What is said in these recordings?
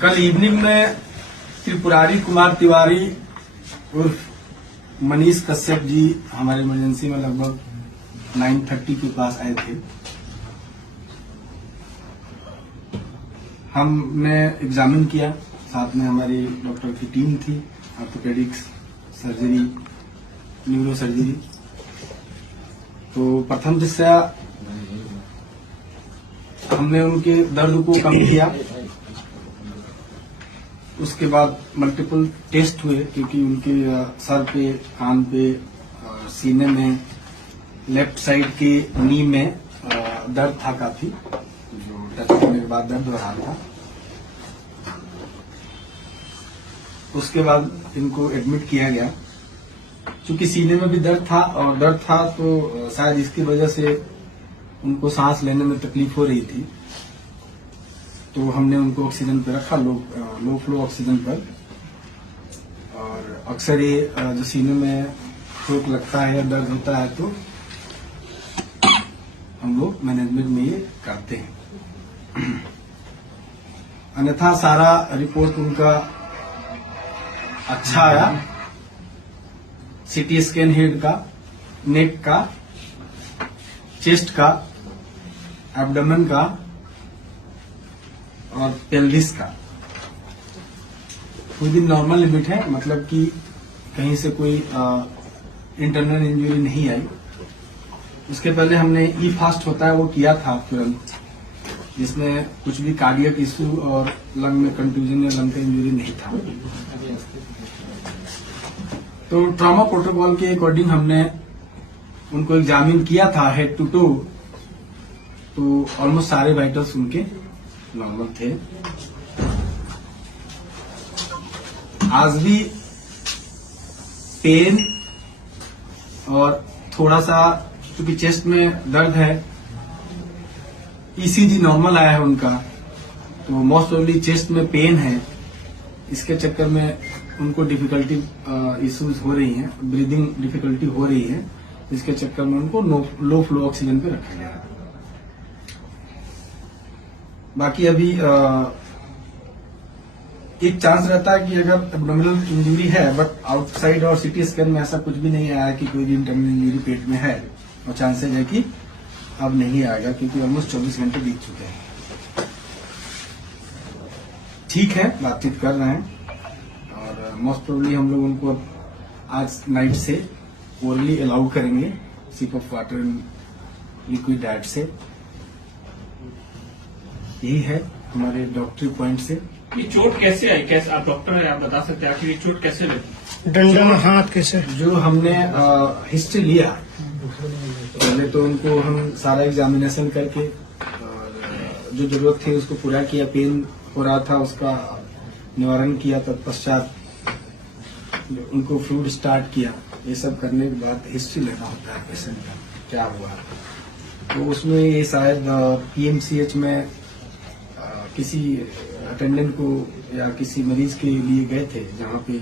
कल इवनिंग में त्रिपुरारी कुमार तिवारी उर्फ मनीष कश्यप जी हमारे इमरजेंसी में लगभग 9:30 के पास आए थे। हमने एग्जामिन किया, साथ में हमारी डॉक्टर की टीम थी, ऑर्थोपेडिक्स, सर्जरी, न्यूरो सर्जरी। तो प्रथम दृष्टया हमने उनके दर्द को कम किया। उसके बाद मल्टीपल टेस्ट हुए, क्योंकि उनके सर पे, कान पे, सीने में, लेफ्ट साइड के नी में दर्द था काफी, जो टच करने के बाद दर्द हो रहा था। उसके बाद इनको एडमिट किया गया। चूंकि सीने में भी दर्द था तो शायद इसकी वजह से उनको सांस लेने में तकलीफ हो रही थी, तो हमने उनको ऑक्सीजन पे रखा, लो फ्लो ऑक्सीजन पर। और अक्सर ये जो सीने में चोट लगता है या दर्द होता है तो हम लोग मैनेजमेंट में ये करते हैं। अन्यथा सारा रिपोर्ट उनका अच्छा आया। सीटी स्कैन हेड का, नेक का, चेस्ट का, एब्डोमेन का और पेल्विस का विद इन नॉर्मल लिमिट है, मतलब कि कहीं से कोई इंटरनल इंजरी नहीं आई। उसके पहले हमने ई फास्ट होता है वो किया था तुरंत, जिसमें कुछ भी कार्डियक इश्यू और लंग में कंट्यूजन या लंग का इंजरी नहीं था। तो ट्रॉमा प्रोटोकॉल के अकॉर्डिंग हमने उनको एग्जामिन किया था हेड टू टू, तो ऑलमोस्ट सारे वाइटल्स उनके नॉर्मल थे। आज भी पेन और थोड़ा सा, क्योंकि चेस्ट में दर्द है, ईसीजी नॉर्मल आया है उनका, तो मोस्ट प्रोबेबली चेस्ट में पेन है। इसके चक्कर में उनको डिफिकल्टी इश्यूज हो रही हैं, ब्रीदिंग डिफिकल्टी हो रही है। इसके चक्कर में उनको लो फ्लो ऑक्सीजन पे रखा गया है। बाकी अभी एक चांस रहता है कि अगर एब्डोमिनल इंजरी है, बट आउटसाइड और सीटी स्कैन में ऐसा कुछ भी नहीं आया कि कोई भी इंटरनल इंजरी पेट में है, और चांसेज है कि अब नहीं आएगा, क्योंकि ऑलमोस्ट 24 घंटे बीत चुके हैं। ठीक है, बातचीत कर रहे हैं और मोस्ट प्रोबेबली हम लोग उनको आज नाइट से ओरली अलाउ करेंगे, sip of water and liquid diet से। यही है हमारे डॉक्टरी पॉइंट से। ये चोट कैसे आई? कैसे आप डॉक्टर हैं, आप बता सकते हैं आखिर ये चोट कैसे लगी? डंडा में हाथ कैसे? जो हमने हिस्ट्री लिया, पहले तो उनको हम सारा एग्जामिनेशन करके और जो जरूरत थी उसको पूरा किया। पेन हो रहा था उसका निवारण किया, तत्पश्चात उनको फ्लूइड स्टार्ट किया। ये सब करने के बाद हिस्ट्री लेना होता है पेशेंट का, क्या हुआ। तो उसमें ये शायद पीएमसीएच में किसी अटेंडेंट को या किसी मरीज के लिए गए थे, जहाँ पे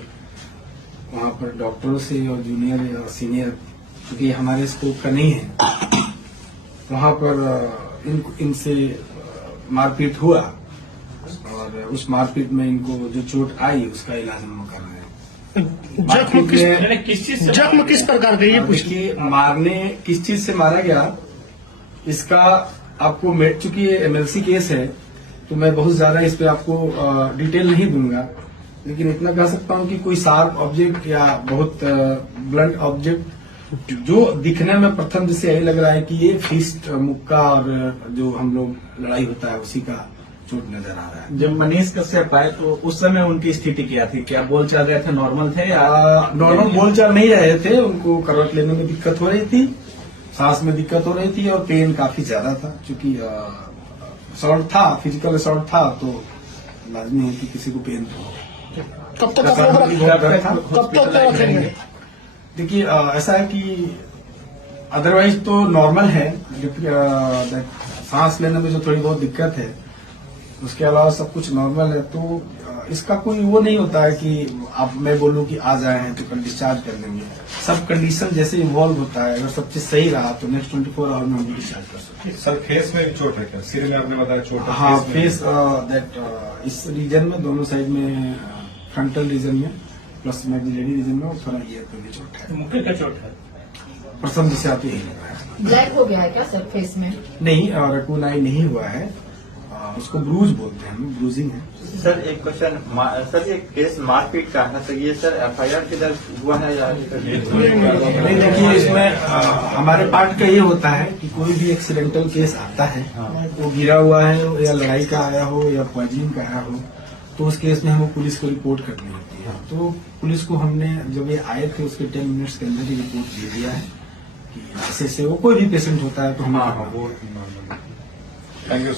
वहाँ पर डॉक्टरों से और जूनियर या सीनियर, क्योंकि हमारे स्कोप का नहीं है, वहाँ पर इनसे मारपीट हुआ और उस मारपीट में इनको जो चोट आई उसका इलाज हम कर रहे हैं। जख्म किस प्रकार का? ये पूछिए, मारने किस चीज से मारा गया इसका आपको, चूंकि ये एमएलसी केस है तो मैं बहुत ज्यादा इस पे आपको डिटेल नहीं दूंगा, लेकिन इतना कह सकता हूं कि कोई शार्प ऑब्जेक्ट या बहुत ब्लंट ऑब्जेक्ट जो दिखने में प्रथम जैसे यही लग रहा है कि ये फिस्ट, मुक्का और जो हम लोग लड़ाई होता है उसी का चोट नजर आ रहा है। जब मनीष कश्यप आए तो उस समय उनकी स्थिति क्या थी? क्या बोलचाल रहे थे, नॉर्मल थे या? नॉर्मल बोलचाल नहीं रहे थे, उनको करवट लेने में दिक्कत हो रही थी, सांस में दिक्कत हो रही थी और पेन काफी ज्यादा था। चूंकि असॉल्ट था, फिजिकल असॉल्ट था, तो लाजमी है कि किसी को पेन तो। कब तक रखेंगे? देखिए, ऐसा है कि अदरवाइज तो नॉर्मल है, सांस लेने में जो थोड़ी बहुत दिक्कत है उसके अलावा सब कुछ नॉर्मल है। तो इसका कोई वो नहीं होता है कि आप मैं बोलूं कि आ जाए हैं तो कल डिस्चार्ज कर देंगे। सब कंडीशन जैसे इवॉल्व होता है, अगर सब चीज सही रहा तो नेक्स्ट 24 आवर में हम डिस्चार्ज कर सकते हैं। सर फेस में भी चोट है क्या? सिर में आपने बताया चोट है, हाँ, में फेस दैट इस रीजन में दोनों साइड में फ्रंटल रीजन में प्लस मैग्नेटरी रीजन में थोड़ा ईयर पे भी चोट है। मुक्के का चोट है। प्रथम दिशा आती यही लग रहा है। ब्लैक हो गया है क्या सर फेस में? नहीं, रकून आई नहीं हुआ है, उसको ब्रूज बोलते हैं, ब्रूजिंग है। सर एक क्वेश्चन, सर ये केस मारपीट का है, तो ये सर एफआईआर किधर हुआ है या नहीं, देखिए इसमें हमारे पार्ट का ये होता है कि कोई भी एक्सीडेंटल केस आता है, वो गिरा हुआ है या लड़ाई का आया हो या पॉइजनिंग का आया हो, तो उस केस में हमें पुलिस को रिपोर्ट करनी होती है। तो पुलिस को हमने जब ये आए थे उसके 10 मिनट्स के अंदर ही रिपोर्ट दे दिया है कि ऐसे वो कोई भी पेशेंट होता है तो हमें थैंक यू।